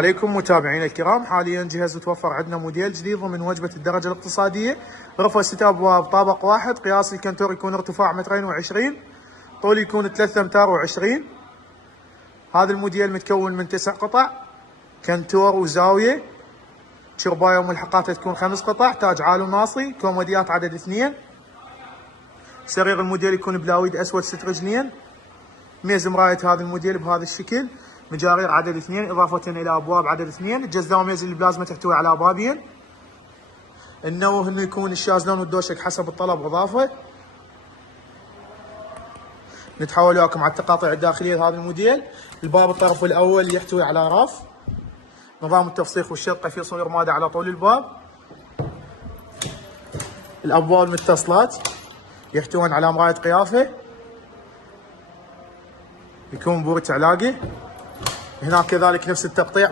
عليكم متابعينا الكرام، حاليا جهز وتوفر عندنا موديل جديد ضمن وجبه الدرجه الاقتصاديه. غرفه 6 ابواب، طابق واحد، قياس الكنتور يكون ارتفاع 2.20 متر، طول يكون 3 امتار و20. هذا الموديل متكون من 9 قطع، كنتور وزاويه، شربايه وملحقاتها تكون 5 قطع، تاج عالي وناصي، كوموديات عدد 2. سرير الموديل يكون بلاويد اسود 6 رجلين. ميز مرايه هذا الموديل بهذا الشكل، مجارير عدد 2 اضافه الى ابواب عدد 2. الجزدان ميز اللي بلازمه تحتوي على بابين. النوه انه يكون الشازلون والدوشك حسب الطلب اضافه. نتحول وياكم على التقاطع الداخليه لهذا الموديل. الباب الطرف الاول يحتوي على رف، نظام التفسيخ والشقه في صنوير ماده على طول الباب. الابواب المتصلات يحتوون على مرايه قيافه، يكون بورة علاقه. هناك كذلك نفس التقطيع